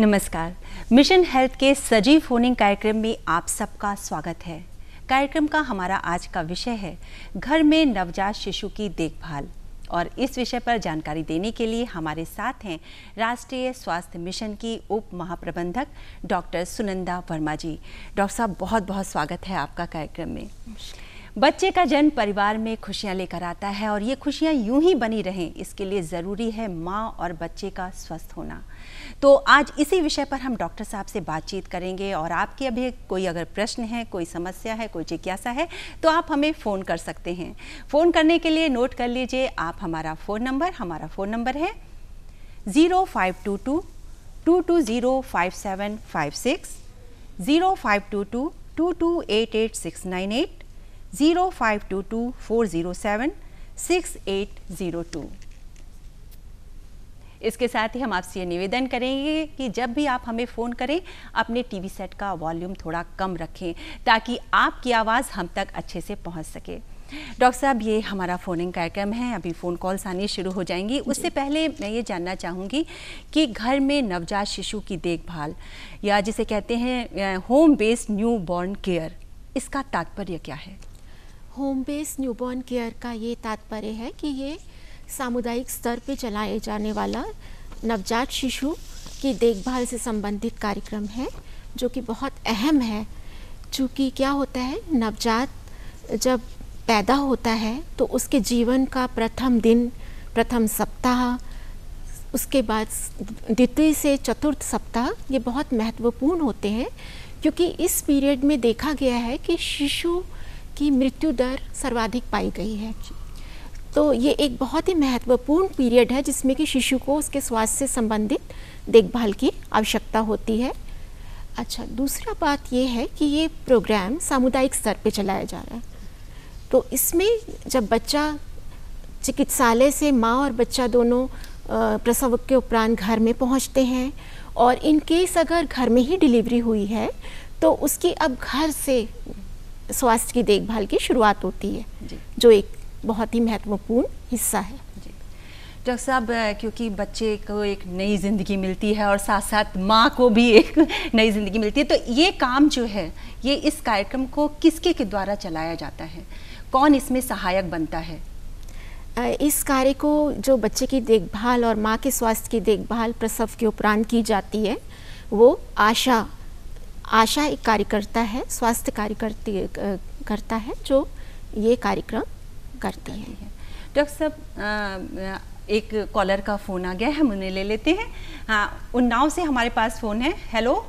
नमस्कार। Mission health के सजीव फोनिंग कार्यक्रम में आप सबका स्वागत है। कार्यक्रम का हमारा आज का विषय है घर में नवजात शिशु की देखभाल, और इस विषय पर जानकारी देने के लिए हमारे साथ हैं राष्ट्रीय स्वास्थ्य मिशन की उप महाप्रबंधक डॉक्टर सुनंदा वर्मा जी। डॉक्टर साहब, बहुत बहुत स्वागत है आपका कार्यक्रम में। बच्चे का जन्म परिवार में खुशियां लेकर आता है, और ये खुशियां यूं ही बनी रहें, इसके लिए ज़रूरी है माँ और बच्चे का स्वस्थ होना। तो आज इसी विषय पर हम डॉक्टर साहब से बातचीत करेंगे, और आपके अभी कोई अगर प्रश्न है, कोई समस्या है, कोई जिज्ञासा है, तो आप हमें फ़ोन कर सकते हैं। फ़ोन करने के लिए नोट कर लीजिए आप हमारा फ़ोन नंबर है 0522 220 5756, 0522 2288698, 0522 407 6802। इसके साथ ही हम आपसे ये निवेदन करेंगे कि जब भी आप हमें फ़ोन करें, अपने टीवी सेट का वॉल्यूम थोड़ा कम रखें, ताकि आपकी आवाज़ हम तक अच्छे से पहुंच सके। डॉक्टर साहब, ये हमारा फ़ोनिंग कार्यक्रम है, अभी फ़ोन कॉल्स आनी शुरू हो जाएंगी। उससे पहले मैं ये जानना चाहूँगी कि घर में नवजात शिशु की देखभाल, या जिसे कहते हैं home based new born care, इसका तात्पर्य क्या है? होम बेस्ड न्यूबॉर्न केयर का ये तात्पर्य है कि ये सामुदायिक स्तर पे चलाए जाने वाला नवजात शिशु की देखभाल से संबंधित कार्यक्रम है, जो कि बहुत अहम है। चूँकि क्या होता है, नवजात जब पैदा होता है तो उसके जीवन का प्रथम दिन, प्रथम सप्ताह, उसके बाद द्वितीय से चतुर्थ सप्ताह, ये बहुत महत्वपूर्ण होते हैं, क्योंकि इस पीरियड में देखा गया है कि शिशु की मृत्यु दर सर्वाधिक पाई गई है। तो ये एक बहुत ही महत्वपूर्ण पीरियड है जिसमें कि शिशु को उसके स्वास्थ्य से संबंधित देखभाल की आवश्यकता होती है। अच्छा, दूसरा बात ये है कि ये प्रोग्राम सामुदायिक स्तर पे चलाया जा रहा है। तो इसमें जब बच्चा चिकित्सालय से माँ और बच्चा दोनों प्रसव के उपरांत घर में पहुँचते हैं, और इन केस अगर घर में ही डिलीवरी हुई है तो उसकी अब घर से स्वास्थ्य की देखभाल की शुरुआत होती है, जो एक बहुत ही महत्वपूर्ण हिस्सा है। डॉक्टर साहब, क्योंकि बच्चे को एक नई ज़िंदगी मिलती है और साथ साथ माँ को भी एक नई ज़िंदगी मिलती है, तो ये काम जो है, ये इस कार्यक्रम को किसके के द्वारा चलाया जाता है? कौन इसमें सहायक बनता है? इस कार्य को, जो बच्चे की देखभाल और माँ के स्वास्थ्य की देखभाल प्रसव के उपरांत की जाती है, वो आशा एक कार्यकर्ता है, स्वास्थ्य कार्यकर्ता है, जो ये कार्यक्रम करती है। डॉक्टर साहब, एक कॉलर का फ़ोन आ गया है, हम उन्हें ले लेते हैं। हाँ, उन्नाव से हमारे पास फ़ोन है। हेलो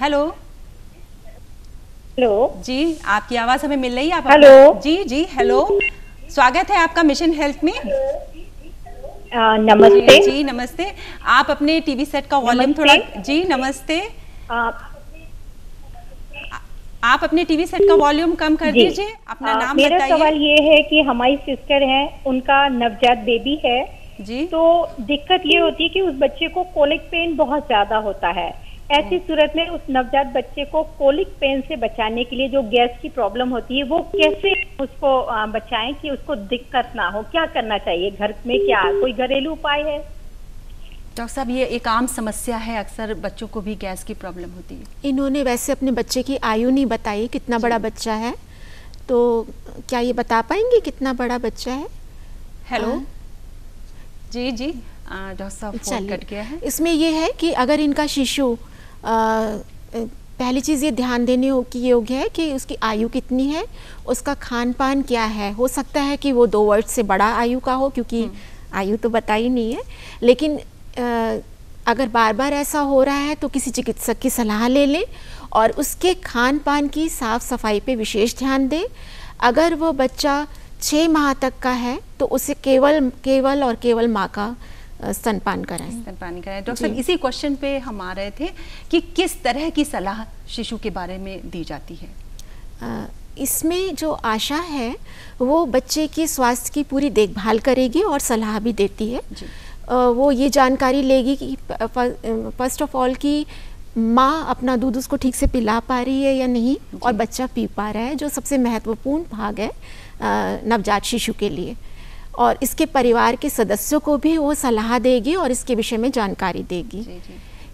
हेलो हेलो जी, आपकी आवाज़ हमें मिल रही है। आप हेलो जी हेलो, स्वागत है आपका मिशन हेल्थ में। नमस्ते जी नमस्ते। आप अपने टीवी सेट का वॉल्यूम थोड़ा, जी नमस्ते, आप अपने टीवी सेट का वॉल्यूम कम कर दीजिए। अपना नाम बताइए। मेरा सवाल ये है कि हमारी सिस्टर है, उनका नवजात बेबी है जी। तो दिक्कत ये होती है कि उस बच्चे को कोलिक पेन बहुत ज्यादा होता है। ऐसी सूरत में उस नवजात बच्चे को कोलिक पेन से बचाने के लिए जो गैस की प्रॉब्लम होती है, वो कैसे उसको बचाएं कि उसको दिक्कत ना हो? क्या करना चाहिए घर में? क्या कोई घरेलू उपाय है? डॉक्टर साहब, ये एक आम समस्या है, अक्सर बच्चों को भी गैस की प्रॉब्लम होती है। इन्होंने वैसे अपने बच्चे की आयु नहीं बताई, कितना बड़ा बच्चा है, तो क्या ये बता पाएंगे कितना बड़ा बच्चा है? हेलो जी डॉक्टर साहब, फोन कट गया है। इसमें ये है कि अगर इनका शिशु, पहली चीज़ ये ध्यान देने की योग्य है कि उसकी आयु कितनी है, उसका खान पान क्या है। हो सकता है कि वो 2 वर्ष से बड़ा आयु का हो, क्योंकि आयु तो बताई नहीं है, लेकिन अगर बार बार ऐसा हो रहा है तो किसी चिकित्सक की सलाह ले लें और उसके खान पान की साफ सफाई पे विशेष ध्यान दें। अगर वो बच्चा 6 माह तक का है तो उसे केवल माँ का स्तनपान कराएं। डॉक्टर साहब, इसी क्वेश्चन पे हम आ रहे थे कि किस तरह की सलाह शिशु के बारे में दी जाती है? इसमें जो आशा है वो बच्चे की स्वास्थ्य की पूरी देखभाल करेगी और सलाह भी देती है। वो ये जानकारी लेगी कि फर्स्ट ऑफ ऑल कि माँ अपना दूध उसको ठीक से पिला पा रही है या नहीं, और बच्चा पी पा रहा है, जो सबसे महत्वपूर्ण भाग है नवजात शिशु के लिए। और इसके परिवार के सदस्यों को भी वो सलाह देगी और इसके विषय में जानकारी देगी।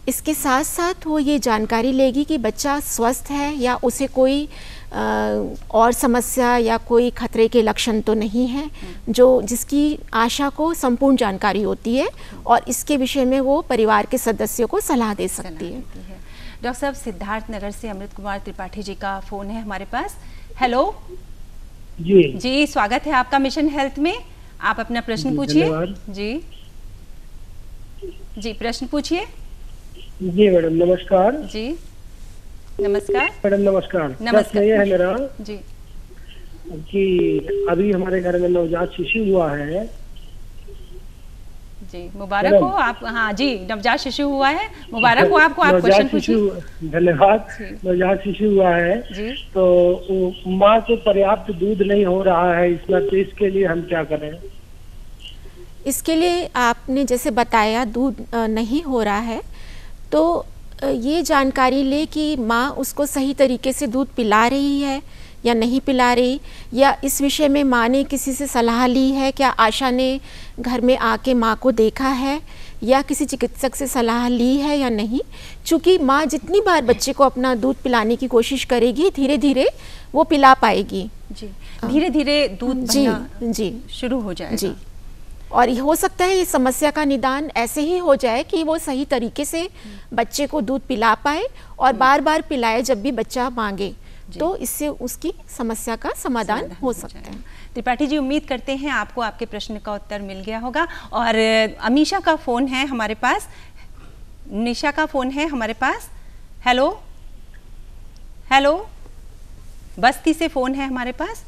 इसके साथ साथ वो ये जानकारी लेगी कि बच्चा स्वस्थ है या उसे कोई और समस्या या कोई खतरे के लक्षण तो नहीं है, जिसकी आशा को संपूर्ण जानकारी होती है और इसके विषय में वो परिवार के सदस्यों को सलाह दे सकती है। डॉक्टर साहब, सिद्धार्थ नगर से अमृत कुमार त्रिपाठी जी का फ़ोन है हमारे पास। हेलो जी, स्वागत है आपका मिशन हेल्थ में। आप अपना प्रश्न पूछिए। जी, प्रश्न पूछिए। जी मैडम, नमस्कार। जी नमस्कार मैडम, नमस्कार। नमस्कार। ये है मेरा जी कि अभी हमारे घर में नवजात शिशु हुआ है। जी, मुबारक हो आप। हाँ जी, नवजात शिशु हुआ है, मुबारक हो आपको। आप क्वेश्चन पूछिए। धन्यवाद। नवजात शिशु हुआ है जी। तो माँ को पर्याप्त दूध नहीं हो रहा है इसमें, तो इसके लिए हम क्या करें? इसके लिए आपने जैसे बताया दूध नहीं हो रहा है, तो ये जानकारी ले कि माँ उसको सही तरीके से दूध पिला रही है या नहीं पिला रही, या इस विषय में माँ ने किसी से सलाह ली है, क्या आशा ने घर में आके माँ को देखा है या किसी चिकित्सक से सलाह ली है या नहीं। चूँकि माँ जितनी बार बच्चे को अपना दूध पिलाने की कोशिश करेगी, धीरे धीरे वो पिला पाएगी। जी, धीरे धीरे दूध जी शुरू हो जाएगा। जी, और हो सकता है ये समस्या का निदान ऐसे ही हो जाए कि वो सही तरीके से बच्चे को दूध पिला पाए और बार बार पिलाए जब भी बच्चा मांगे, तो इससे उसकी समस्या का समाधान हो सकता है। त्रिपाठी जी, उम्मीद करते हैं आपको आपके प्रश्न का उत्तर मिल गया होगा। और अमीशा का फ़ोन है हमारे पास, निशा का फ़ोन है हमारे पास। हेलो हेलो, बस्ती से फ़ोन है हमारे पास।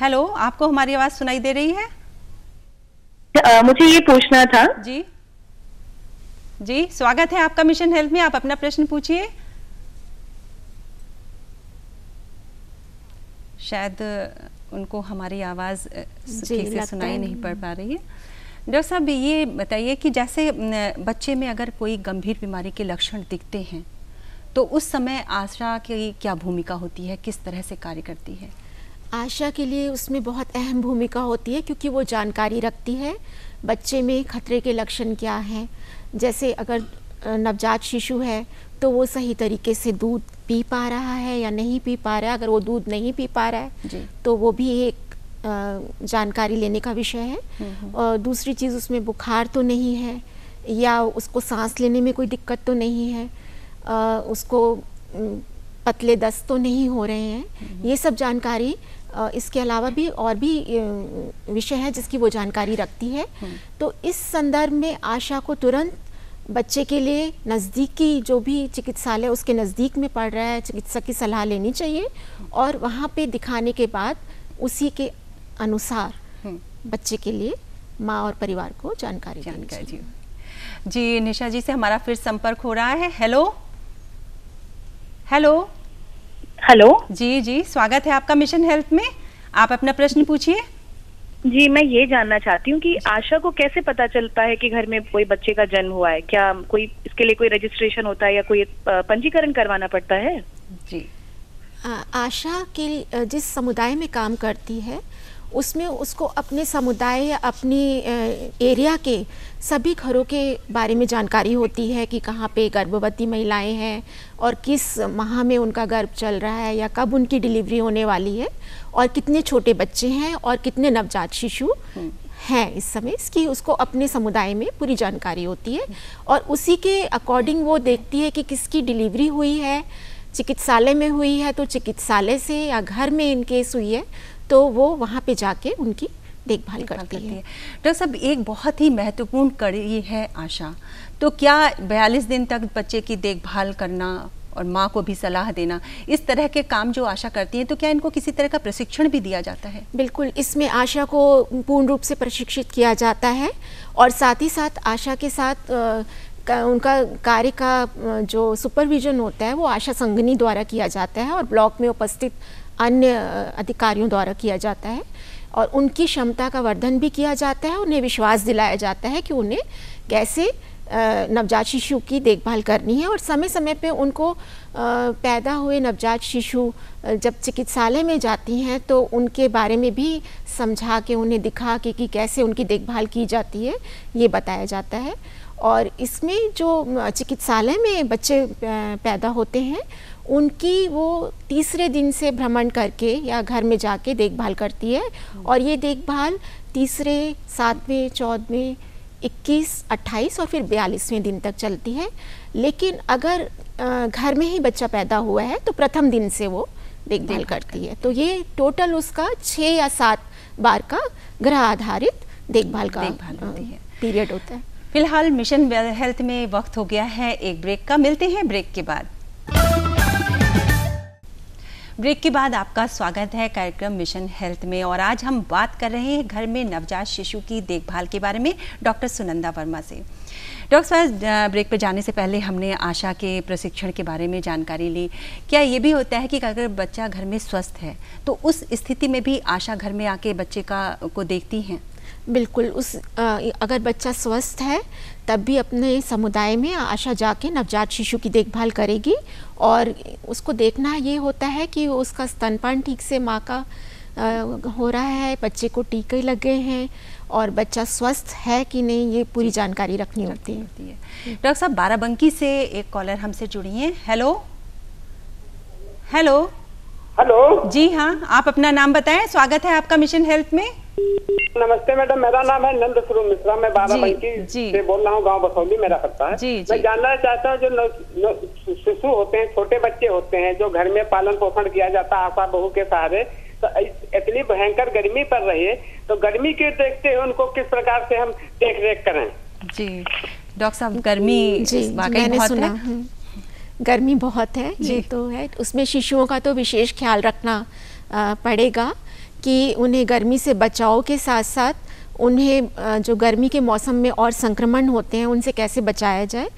हेलो, आपको हमारी आवाज़ सुनाई दे रही है? मुझे ये पूछना था। जी जी, स्वागत है आपका मिशन हेल्थ में। आप अपना प्रश्न पूछिए। शायद उनको हमारी आवाज़ ठीक से सुनाई नहीं पड़ पा रही है। डॉक्टर साहब, ये बताइए कि जैसे बच्चे में अगर कोई गंभीर बीमारी के लक्षण दिखते हैं तो उस समय आशा की क्या भूमिका होती है, किस तरह से कार्य करती है? आशा के लिए उसमें बहुत अहम भूमिका होती है, क्योंकि वो जानकारी रखती है बच्चे में खतरे के लक्षण क्या हैं। जैसे अगर नवजात शिशु है तो वो सही तरीके से दूध पी पा रहा है या नहीं पी पा रहा है। अगर वो दूध नहीं पी पा रहा है तो वो भी एक जानकारी लेने का विषय है। और दूसरी चीज़, उसमें बुखार तो नहीं है या उसको सांस लेने में कोई दिक्कत तो नहीं है, उसको पतले दस्त तो नहीं हो रहे हैं। ये सब जानकारी, इसके अलावा भी और भी विषय है जिसकी वो जानकारी रखती है। तो इस संदर्भ में आशा को तुरंत बच्चे के लिए नज़दीकी जो भी चिकित्सालय उसके नज़दीक में पड़ रहा है, चिकित्सक की सलाह लेनी चाहिए और वहाँ पे दिखाने के बाद उसी के अनुसार बच्चे के लिए माँ और परिवार को जानकारी देनी चाहिए। जी, निशा जी से हमारा फिर संपर्क हो रहा है। Hello hello hello. जी जी, स्वागत है आपका मिशन हेल्थ में। आप अपना प्रश्न पूछिए। जी, मैं ये जानना चाहती हूँ कि आशा को कैसे पता चलता है कि घर में कोई बच्चे का जन्म हुआ है? क्या कोई इसके लिए कोई रजिस्ट्रेशन होता है या कोई पंजीकरण करवाना पड़ता है? जी, आशा के जिस समुदाय में काम करती है उसमें उसको अपने समुदाय या अपनी एरिया के सभी घरों के बारे में जानकारी होती है कि कहाँ पे गर्भवती महिलाएं हैं और किस माह में उनका गर्भ चल रहा है या कब उनकी डिलीवरी होने वाली है और कितने छोटे बच्चे हैं और कितने नवजात शिशु हैं इस समय। इसकी उसको अपने समुदाय में पूरी जानकारी होती है और उसी के अकॉर्डिंग वो देखती है कि किसकी डिलीवरी हुई है, चिकित्सालय में हुई है तो चिकित्सालय से, या घर में इन केस हुई है तो वो वहाँ पे जाके उनकी देखभाल करती है। डॉक्टर साहब, एक बहुत ही महत्वपूर्ण कड़ी है आशा। तो क्या 42 दिन तक बच्चे की देखभाल करना और माँ को भी सलाह देना, इस तरह के काम जो आशा करती हैं, तो क्या इनको किसी तरह का प्रशिक्षण भी दिया जाता है? बिल्कुल, इसमें आशा को पूर्ण रूप से प्रशिक्षित किया जाता है और साथ ही साथ आशा के साथ उनका कार्य का जो सुपरविजन होता है वो आशा संघनी द्वारा किया जाता है और ब्लॉक में उपस्थित अन्य अधिकारियों द्वारा किया जाता है और उनकी क्षमता का वर्धन भी किया जाता है। उन्हें विश्वास दिलाया जाता है कि उन्हें कैसे नवजात शिशु की देखभाल करनी है और समय समय पे उनको पैदा हुए नवजात शिशु जब चिकित्सालय में जाती हैं तो उनके बारे में भी समझा के उन्हें दिखा के कि कैसे उनकी देखभाल की जाती है, ये बताया जाता है। और इसमें जो चिकित्सालय में बच्चे पैदा होते हैं उनकी वो तीसरे दिन से भ्रमण करके या घर में जाके देखभाल करती है और ये देखभाल तीसरे, 7वें, 14वें, 21, 28 और फिर 42वें दिन तक चलती है। लेकिन अगर घर में ही बच्चा पैदा हुआ है तो प्रथम दिन से वो देखभाल करती है। तो ये टोटल उसका 6 या 7 बार का ग्रह आधारित देखभाल का पीरियड होता है। फिलहाल मिशन हेल्थ में वक्त हो गया है एक ब्रेक का, मिलते हैं ब्रेक के बाद। ब्रेक के बाद आपका स्वागत है कार्यक्रम मिशन हेल्थ में और आज हम बात कर रहे हैं घर में नवजात शिशु की देखभाल के बारे में डॉक्टर सुनंदा वर्मा से। डॉक्टर साहब, ब्रेक पर जाने से पहले हमने आशा के प्रशिक्षण के बारे में जानकारी ली। क्या ये भी होता है कि अगर बच्चा घर में स्वस्थ है तो उस स्थिति में भी आशा घर में आके बच्चे को देखती हैं? बिल्कुल, अगर बच्चा स्वस्थ है तब भी अपने समुदाय में आशा जाके नवजात शिशु की देखभाल करेगी और उसको देखना ये होता है कि उसका स्तनपान ठीक से माँ का हो रहा है, बच्चे को टीके लगे हैं और बच्चा स्वस्थ है कि नहीं, ये पूरी जानकारी रखनी होती है। डॉक्टर साहब, बाराबंकी से एक कॉलर हमसे जुड़ी हैं। हेलो हेलो हेलो जी हाँ, आप अपना नाम बताएं। स्वागत है आपका मिशन हेल्थ में। नमस्ते मैडम, मेरा नाम है नंद स्वरूप मिश्रा, मैं बाराबंकी से बोल रहा हूँ, गांव बसौली मेरा पड़ता है। मैं जानना चाहता हूँ जो शिशु होते हैं, छोटे बच्चे होते हैं जो घर में पालन पोषण किया जाता है आशा बहू के सहारे, तो इतनी भयंकर गर्मी पड़ रही है तो गर्मी के देखते हुए उनको किस प्रकार से हम देख रेख करें? जी डॉक्टर साहब, गर्मी वाकई बहुत है। गर्मी बहुत है, ये तो है। उसमें शिशुओं का तो विशेष ख्याल रखना पड़ेगा कि उन्हें गर्मी से बचाव के साथ साथ उन्हें जो गर्मी के मौसम में और संक्रमण होते हैं उनसे कैसे बचाया जाए।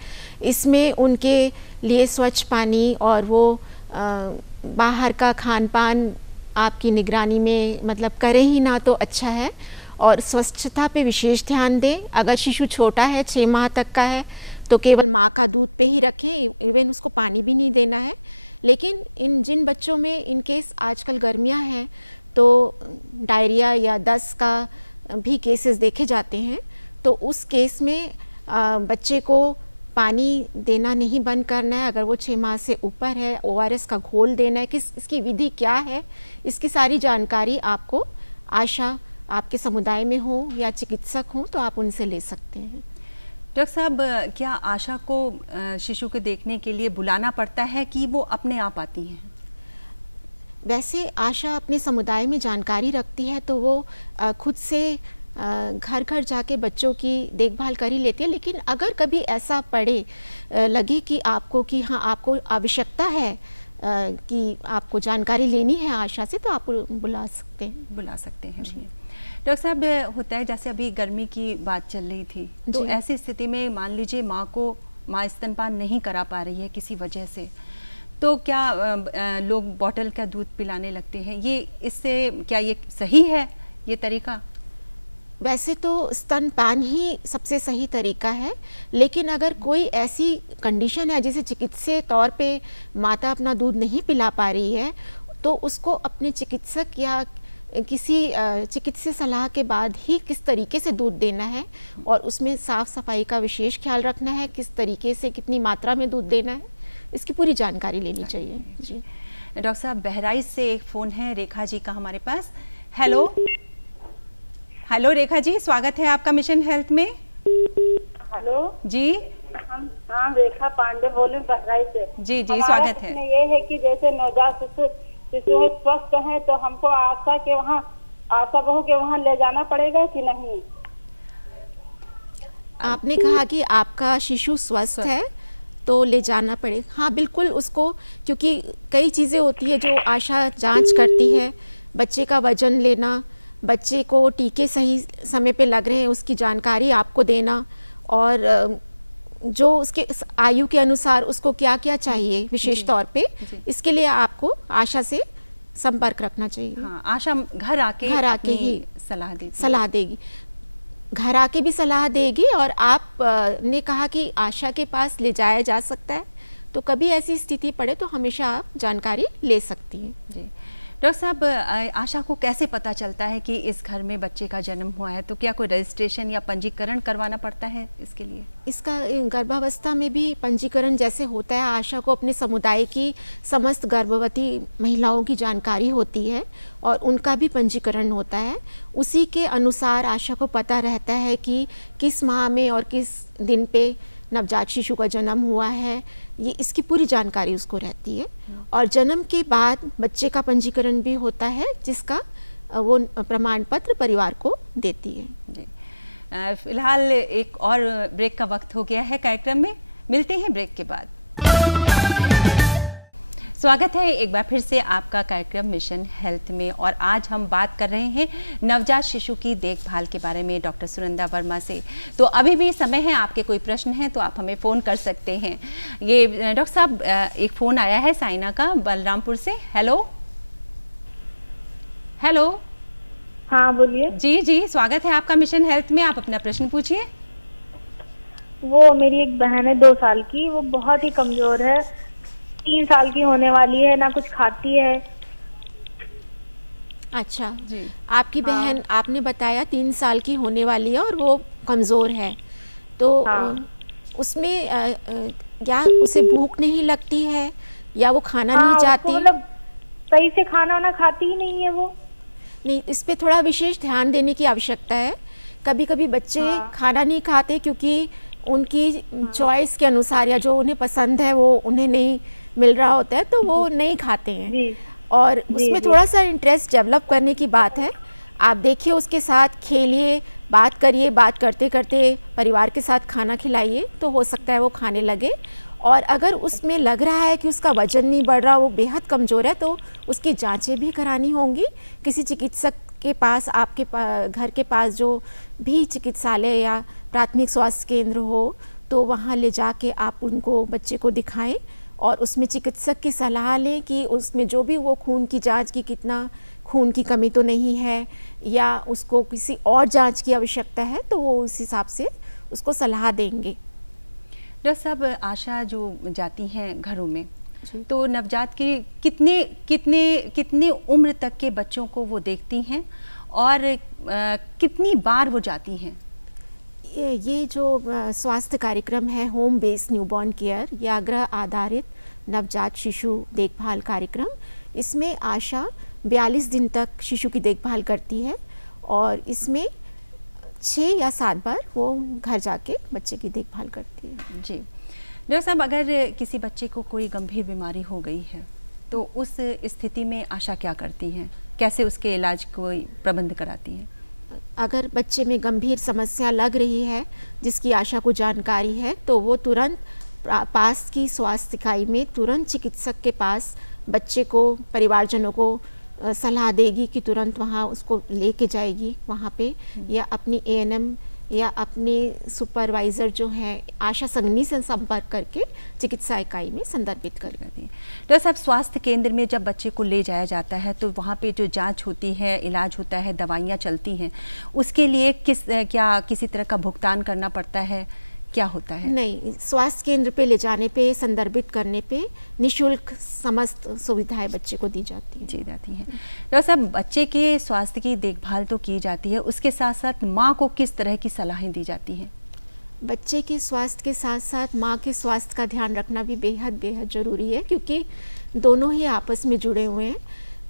इसमें उनके लिए स्वच्छ पानी और वो बाहर का खान पान आपकी निगरानी में मतलब करें ही ना तो अच्छा है और स्वच्छता पे विशेष ध्यान दें। अगर शिशु छोटा है, 6 माह तक का है, तो केवल माँ का दूध पे ही रखें, इवन उसको पानी भी नहीं देना है। लेकिन जिन बच्चों में इन केस आजकल गर्मियाँ हैं तो डायरिया या दस्त का भी केसेस देखे जाते हैं, तो उस केस में बच्चे को पानी देना नहीं बंद करना है। अगर वो 6 माह से ऊपर है, ORS का घोल देना है, इसकी विधि क्या है, इसकी सारी जानकारी आपको आशा आपके समुदाय में हो या चिकित्सक हो तो आप उनसे ले सकते हैं। डॉक्टर साहब, क्या आशा को शिशु को देखने के लिए बुलाना पड़ता है कि वो अपने आप आती हैं? वैसे आशा अपने समुदाय में जानकारी रखती है तो वो खुद से घर घर जाके बच्चों की देखभाल कर ही लेती है। लेकिन अगर कभी ऐसा पड़े लगे कि आपको आपको आवश्यकता है कि आपको जानकारी लेनी है आशा से, तो आप बुला सकते हैं। डॉक्टर साहब, होता है जैसे अभी गर्मी की बात चल रही थी, तो ऐसी स्थिति में मान लीजिए माँ स्तनपान नहीं करा पा रही है किसी वजह से, तो क्या लोग बॉटल का दूध पिलाने लगते हैं? क्या ये सही है ये तरीका? वैसे तो स्तनपान ही सबसे सही तरीका है, लेकिन अगर कोई ऐसी कंडीशन है जिसे चिकित्सीय तौर पे माता अपना दूध नहीं पिला पा रही है, तो उसको अपने चिकित्सक या किसी चिकित्सीय सलाह के बाद ही किस तरीके से दूध देना है और उसमें साफ सफाई का विशेष ख्याल रखना है, किस तरीके से कितनी मात्रा में दूध देना है, इसकी पूरी जानकारी लेनी चाहिए। जी डॉक्टर साहब, बहराइच से एक फ़ोन है रेखा जी का हमारे पास। हेलो हेलो रेखा जी, स्वागत है आपका मिशन हेल्थ में। हेलो जी, हम रेखा पांडे बोले बहराइच से। जी स्वागत है। ये है कि जैसे नवजात शिशु स्वस्थ हैं तो हमको आशा बहू के वहाँ ले जाना पड़ेगा कि नहीं? आपने कहा कि आपका शिशु स्वस्थ है तो ले जाना पड़ेगा। हाँ बिल्कुल, उसको क्योंकि कई चीज़ें होती है जो आशा जांच करती है, बच्चे का वजन लेना, बच्चे को टीके सही समय पे लग रहे हैं उसकी जानकारी आपको देना और जो उसके आयु के अनुसार उसको क्या क्या चाहिए विशेष तौर पे, इसके लिए आपको आशा से संपर्क रखना चाहिए। हाँ, आशा घर आके ही सलाह देगी। घर आके भी सलाह देगी। और आप ने कहा कि आशा के पास ले जाया जा सकता है, तो कभी ऐसी स्थिति पड़े तो हमेशा आप जानकारी ले सकती हैं। जी डॉक्टर साहब, आशा को कैसे पता चलता है कि इस घर में बच्चे का जन्म हुआ है? तो क्या कोई रजिस्ट्रेशन या पंजीकरण करवाना पड़ता है इसके लिए? इसका गर्भावस्था में भी पंजीकरण जैसे होता है, आशा को अपने समुदाय की समस्त गर्भवती महिलाओं की जानकारी होती है और उनका भी पंजीकरण होता है। उसी के अनुसार आशा को पता रहता है कि किस माह में और किस दिन पे नवजात शिशु का जन्म हुआ है, ये इसकी पूरी जानकारी उसको रहती है। और जन्म के बाद बच्चे का पंजीकरण भी होता है, जिसका वो प्रमाण पत्र परिवार को देती है। जी फिलहाल एक और ब्रेक का वक्त हो गया है कार्यक्रम में, मिलते हैं ब्रेक के बाद। स्वागत है एक बार फिर से आपका कार्यक्रम मिशन हेल्थ में, और आज हम बात कर रहे हैं नवजात शिशु की देखभाल के बारे में डॉक्टर सुनंदा वर्मा से। तो अभी भी समय है, आपके कोई प्रश्न हैं तो आप हमें फ़ोन कर सकते हैं। ये डॉक्टर साहब एक फ़ोन आया है साइना का बलरामपुर से। Hello hello. हाँ बोलिए। जी जी स्वागत है आपका मिशन हेल्थ में, आप अपना प्रश्न पूछिए। वो मेरी एक बहन है 2 साल की, वो बहुत ही कमजोर है, 3 साल की होने वाली है, ना कुछ खाती है। अच्छा जी, आपकी बहन आपने बताया 3 साल की होने वाली है और वो कमज़ोर है, तो उसमें क्या उसे भूख नहीं लगती है या वो खाना नहीं चाहती? मतलब सही से खाना वाना खाती ही नहीं है वो। नहीं, इस पे थोड़ा विशेष ध्यान देने की आवश्यकता है। कभी कभी बच्चे खाना नहीं खाते क्योंकि उनकी चॉइस के अनुसार या जो उन्हें पसंद है वो उन्हें नहीं मिल रहा होता है, तो वो नहीं खाते हैं। और उसमें थोड़ा सा इंटरेस्ट डेवलप करने की बात है। आप देखिए, उसके साथ खेलिए, बात करिए, बात करते करते परिवार के साथ खाना खिलाइए, तो हो सकता है वो खाने लगे। और अगर उसमें लग रहा है कि उसका वजन नहीं बढ़ रहा, वो बेहद कमज़ोर है, तो उसकी जांचें भी करानी होंगी। किसी चिकित्सक के पास, आपके घर के पास जो भी चिकित्सालय या प्राथमिक स्वास्थ्य केंद्र हो, तो वहाँ ले जाके आप उनको बच्चे को दिखाएं और उसमें चिकित्सक की सलाह लें कि उसमें जो भी वो खून की जांच की कितना खून की कमी तो नहीं है या उसको किसी और जांच की आवश्यकता है, तो वो उस हिसाब से उसको सलाह देंगे। डॉक्टर साहब, आशा जो जाती हैं घरों में, तो नवजात के कितने उम्र तक के बच्चों को वो देखती हैं और कितनी बार वो जाती हैं? ये जो स्वास्थ्य कार्यक्रम है होम बेस्ड न्यूबॉर्न केयर या गृह आधारित नवजात शिशु देखभाल कार्यक्रम, इसमें आशा 42 दिन तक शिशु की देखभाल करती है और इसमें 6 या 7 बार वो घर जाके बच्चे की देखभाल करती है। जी डॉक्टर साहब, अगर किसी बच्चे को कोई गंभीर बीमारी हो गई है तो उस स्थिति में आशा क्या करती हैं? कैसे उसके इलाज को प्रबंध कराती हैं? अगर बच्चे में गंभीर समस्या लग रही है जिसकी आशा को जानकारी है, तो वो तुरंत पास की स्वास्थ्य इकाई में तुरंत चिकित्सक के पास बच्चे को, परिवारजनों को सलाह देगी कि तुरंत वहाँ उसको लेके जाएगी वहाँ पे, या अपनी ANM या अपने सुपरवाइज़र जो हैं आशा संगनी से संपर्क करके चिकित्सा इकाई में संदर्भित कर देती हैं। डॉक्टर साहब, स्वास्थ्य केंद्र में जब बच्चे को ले जाया जाता है तो वहाँ पे जो जांच होती है, इलाज होता है, दवाइयाँ चलती हैं, उसके लिए क्या किसी तरह का भुगतान करना पड़ता है? क्या होता है? नहीं, स्वास्थ्य केंद्र पे ले जाने पे, संदर्भित करने पे निःशुल्क समस्त सुविधाएं बच्चे को दी जाती हैं। डॉक्टर साहब, बच्चे के स्वास्थ्य की देखभाल तो की जाती है, उसके साथ साथ माँ को किस तरह की सलाहें दी जाती हैं? बच्चे के स्वास्थ्य के साथ साथ माँ के स्वास्थ्य का ध्यान रखना भी बेहद ज़रूरी है, क्योंकि दोनों ही आपस में जुड़े हुए हैं।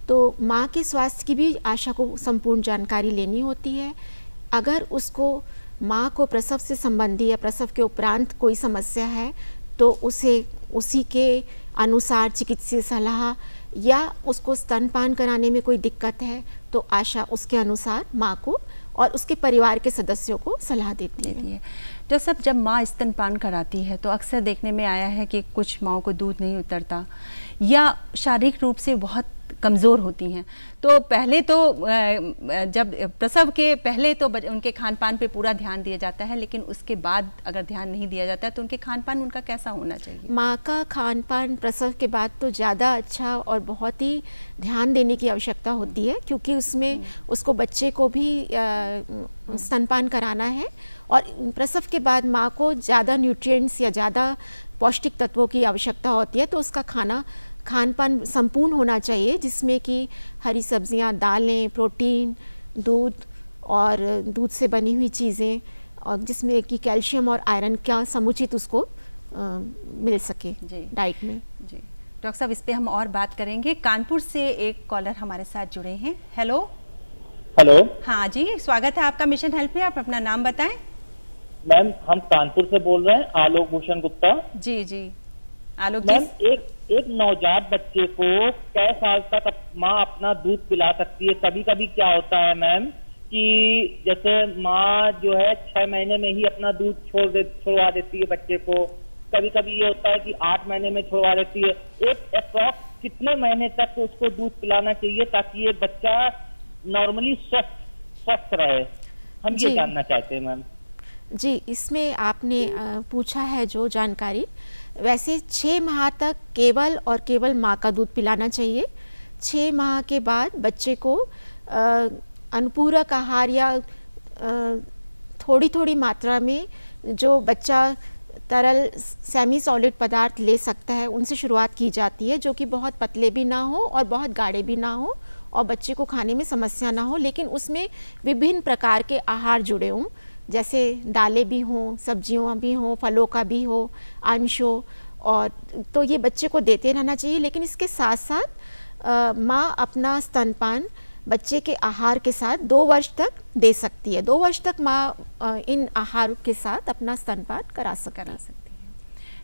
तो माँ के स्वास्थ्य की भी आशा को संपूर्ण जानकारी लेनी होती है। अगर उसको माँ को प्रसव से संबंधी या प्रसव के उपरांत कोई समस्या है तो उसे उसी के अनुसार चिकित्सीय सलाह, या उसको स्तनपान कराने में कोई दिक्कत है तो आशा उसके अनुसार माँ को और उसके परिवार के सदस्यों को सलाह देती है। तो सब जब माँ स्तनपान कराती है तो अक्सर देखने में आया है कि कुछ माँओं को दूध नहीं उतरता या शारीरिक रूप से बहुत कमज़ोर होती हैं। तो पहले तो जब प्रसव के पहले तो उनके खान पान पे पूरा ध्यान दिया जाता है, लेकिन उसके बाद अगर ध्यान नहीं दिया जाता है तो उनके खान पान उनका कैसा होना चाहिए? माँ का खान पान प्रसव के बाद तो ज़्यादा अच्छा और बहुत ही ध्यान देने की आवश्यकता होती है, क्योंकि उसमें उसको बच्चे को भी स्तनपान कराना है और प्रसव के बाद माँ को ज़्यादा न्यूट्रिएंट्स या ज़्यादा पौष्टिक तत्वों की आवश्यकता होती है। तो उसका खान पान संपूर्ण होना चाहिए, जिसमें कि हरी सब्जियां, दालें, प्रोटीन, दूध और दूध से बनी हुई चीज़ें, और जिसमें कि कैल्शियम और आयरन का समुचित उसको मिल सके डाइट में। जी डॉक्टर साहब, इस पे हम और बात करेंगे। कानपुर से एक कॉलर हमारे साथ जुड़े हैं। हेलो। हेलो। हाँ जी, स्वागत है आपका मिशन हेल्प में। आप अपना नाम बताएं। मैम, हम कानपुर से बोल रहे हैं, आलोक भूषण गुप्ता। जी जी आलोक जी। मैम, एक नवजात बच्चे को कै साल तक माँ अपना दूध पिला सकती है? कभी कभी क्या होता है मैम कि जैसे माँ जो है 6 महीने में ही अपना दूध छुड़वा देती है बच्चे को, कभी कभी ये होता है कि 8 महीने में छुड़वा देती है। एक अप्रॉक्स कितने महीने तक उसको दूध पिलाना चाहिए ताकि ये बच्चा नॉर्मली स्वस्थ रहे? हम ये जानना चाहते हैं मैम। जी, इसमें आपने पूछा है जो जानकारी, वैसे 6 माह तक केवल और केवल माँ का दूध पिलाना चाहिए। 6 माह के बाद बच्चे को अनुपूरक आहार या थोड़ी थोड़ी मात्रा में जो बच्चा तरल सेमी सॉलिड पदार्थ ले सकता है उनसे शुरुआत की जाती है, जो कि बहुत पतले भी ना हो और बहुत गाढ़े भी ना हो और बच्चे को खाने में समस्या ना हो, लेकिन उसमें विभिन्न प्रकार के आहार जुड़े हों, जैसे दालें भी हों, सब्जियों भी हों, फलों का भी हो अंश हो, और तो ये बच्चे को देते रहना चाहिए। लेकिन इसके साथ साथ माँ अपना स्तनपान बच्चे के आहार के साथ 2 वर्ष तक दे सकती है। 2 वर्ष तक माँ इन आहार के साथ अपना स्तनपान करा सकती है।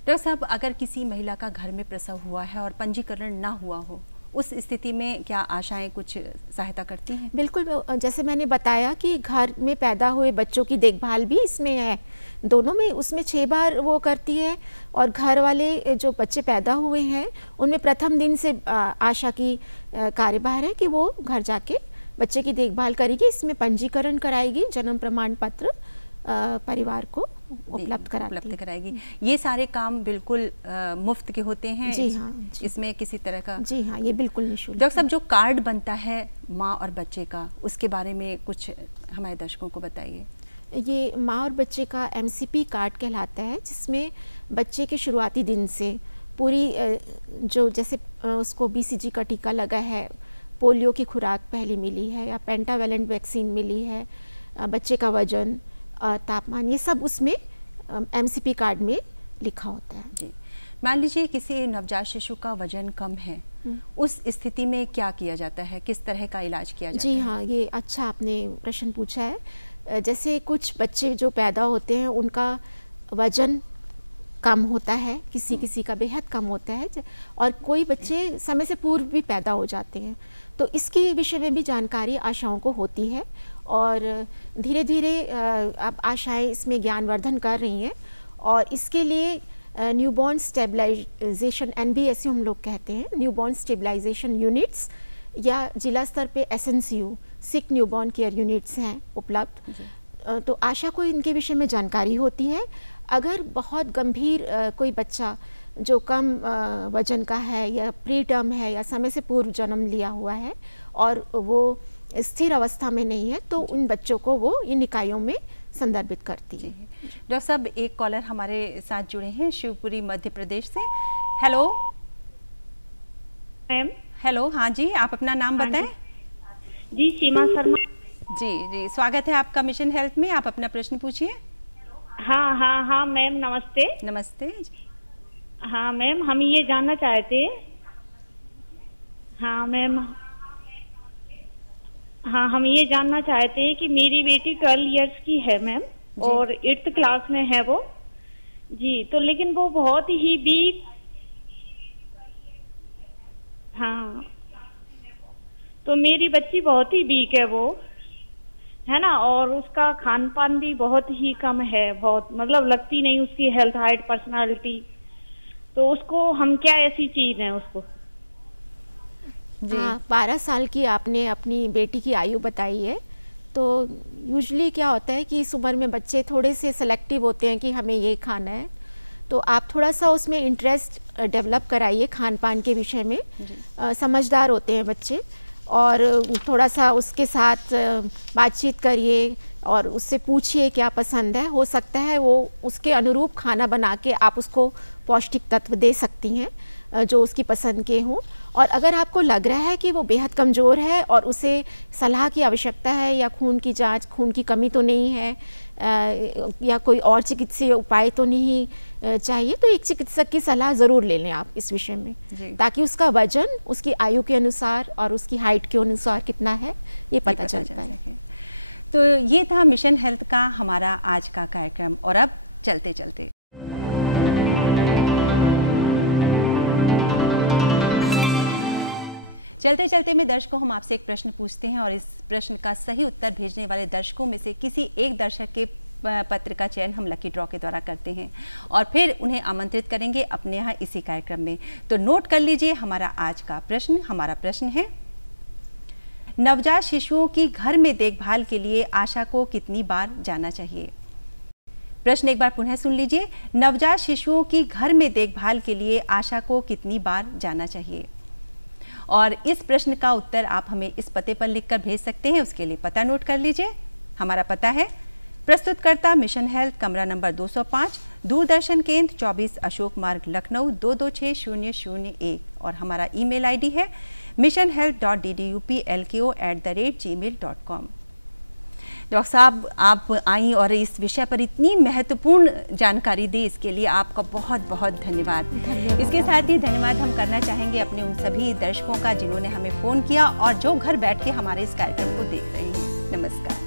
डॉक्टर साहब, अगर किसी महिला का घर में प्रसव हुआ है और पंजीकरण ना हुआ हो, उस स्थिति में क्या आशाएं कुछ सहायता करती हैं? बिल्कुल, जैसे मैंने बताया कि घर में पैदा हुए बच्चों की देखभाल भी इसमें है, दोनों में, उसमें 6 बार वो करती है। और घर वाले जो बच्चे पैदा हुए हैं उनमें प्रथम दिन से आशा की कार्यभार है कि वो घर जाके बच्चे की देखभाल करेगी, इसमें पंजीकरण कराएगी, जन्म प्रमाण पत्र परिवार को उपलब्ध कराएगी। ये सारे काम बिल्कुल मुफ्त के होते हैं? जी हाँ। इसमें किसी तरह का? जी हाँ, ये बिल्कुल निःशुल्क। डॉक्टर साहब, जो कार्ड बनता है माँ और बच्चे का, उसके बारे में कुछ हमारे दर्शकों को बताइए। ये माँ और बच्चे का MCP कार्ड कहलाता है, जिसमें बच्चे के शुरुआती दिन से पूरी जो जैसे उसको BCG का टीका लगा है, पोलियो की खुराक पहली मिली है या पेंटावेलेंट वैक्सीन मिली है, बच्चे का वजन, तापमान, ये सब उसमें MCP कार्ड में लिखा होता है। जी। मान लीजिए किसी नवजात शिशु का वजन कम है, उस स्थिति में क्या किया जाता है, किस तरह का इलाज किया जाता है? जी हाँ, ये अच्छा आपने प्रश्न पूछा है। जैसे कुछ बच्चे जो पैदा होते हैं उनका वजन कम होता है, किसी किसी का बेहद कम होता है, और कोई बच्चे समय से पूर्व भी पैदा हो जाते हैं। तो इसके विषय में भी जानकारी आशाओं को होती है और धीरे धीरे अब आशाएं इसमें ज्ञानवर्धन कर रही हैं। और इसके लिए न्यूबॉर्न स्टेबलाइजेशन, NBSU हम लोग कहते हैं, न्यूबॉर्न स्टेबलाइजेशन यूनिट्स, या जिला स्तर पे SNCU, सिक न्यूबॉर्न केयर यूनिट्स हैं उपलब्ध। तो आशा को इनके विषय में जानकारी होती है। अगर बहुत गंभीर कोई बच्चा जो कम वजन का है या प्री टर्म है या समय से पूर्व जन्म लिया हुआ है और वो स्थिर अवस्था में नहीं है, तो उन बच्चों को वो इन इकाइयों में संदर्भित करती है। डॉक्टर साहब, एक कॉलर हमारे साथ जुड़े हैं शिवपुरी मध्य प्रदेश से। Hello ma'am. हेलो, हाँ जी, आप अपना नाम बताएं। जी, सीमा शर्मा। जी जी, स्वागत है आपका मिशन हेल्थ में। आप अपना प्रश्न पूछिए। हाँ मैम, नमस्ते। नमस्ते। हाँ मैम, हम ये जानना चाहते, हाँ मैम, हाँ हम ये जानना चाहते हैं कि मेरी बेटी 12 इयर्स की है मैम, और 8th क्लास में है वो जी। तो लेकिन वो बहुत ही वीक, हाँ, तो मेरी बच्ची बहुत ही वीक है वो, है ना, और उसका खान पान भी बहुत ही कम है, बहुत मतलब लगती नहीं उसकी हेल्थ, हाइट, पर्सनालिटी। तो उसको हम क्या ऐसी चीज है उसको? हाँ, 12 साल की आपने अपनी बेटी की आयु बताई है। तो यूजुअली क्या होता है कि इस उम्र में बच्चे थोड़े से सेलेक्टिव होते हैं कि हमें ये खाना है, तो आप थोड़ा सा उसमें इंटरेस्ट डेवलप कराइए खान पान के विषय में। समझदार होते हैं बच्चे, और थोड़ा सा उसके साथ बातचीत करिए और उससे पूछिए क्या पसंद है। हो सकता है वो उसके अनुरूप खाना बना के आप उसको पौष्टिक तत्व दे सकती हैं जो उसकी पसंद के हों। और अगर आपको लग रहा है कि वो बेहद कमज़ोर है और उसे सलाह की आवश्यकता है, या खून की जांच, खून की कमी तो नहीं है, या कोई और चिकित्सीय उपाय तो नहीं चाहिए, तो एक चिकित्सक की सलाह ज़रूर ले लें आप इस विषय में, ताकि उसका वजन उसकी आयु के अनुसार और उसकी हाइट के अनुसार कितना है ये पता चल पाए। तो ये था मिशन हेल्थ का हमारा आज का कार्यक्रम। और अब चलते चलते में दर्शकों, हम आपसे एक प्रश्न पूछते हैं और इस प्रश्न का सही उत्तर भेजने वाले दर्शकों में से किसी एक दर्शक के पत्र का चयन हम लकी ड्रॉ के द्वारा करते हैं और फिर उन्हें आमंत्रित करेंगे अपने यहाँ इसी कार्यक्रम में। तो नोट कर लीजिए हमारा आज का प्रश्न। हमारा प्रश्न है, नवजात शिशुओं की घर में देखभाल के लिए आशा को कितनी बार जाना चाहिए? प्रश्न एक बार पुनः सुन लीजिए। नवजात शिशुओं की घर में देखभाल के लिए आशा को कितनी बार जाना चाहिए? और इस प्रश्न का उत्तर आप हमें इस पते पर लिखकर भेज सकते हैं। उसके लिए पता नोट कर लीजिए। हमारा पता है प्रस्तुतकर्ता मिशन हेल्थ, कमरा नंबर 205, दूरदर्शन केंद्र 24 अशोक मार्ग, लखनऊ 226001। और हमारा ईमेल आईडी है missionhealth.ddupLko@gmail.com। डॉक्टर साहब, आप आई और इस विषय पर इतनी महत्वपूर्ण जानकारी दी, इसके लिए आपका बहुत बहुत धन्यवाद। इसके साथ ही धन्यवाद हम करना चाहेंगे अपने उन सभी दर्शकों का जिन्होंने हमें फ़ोन किया और जो घर बैठ के हमारे इस कार्यक्रम को देख रहे हैं। नमस्कार।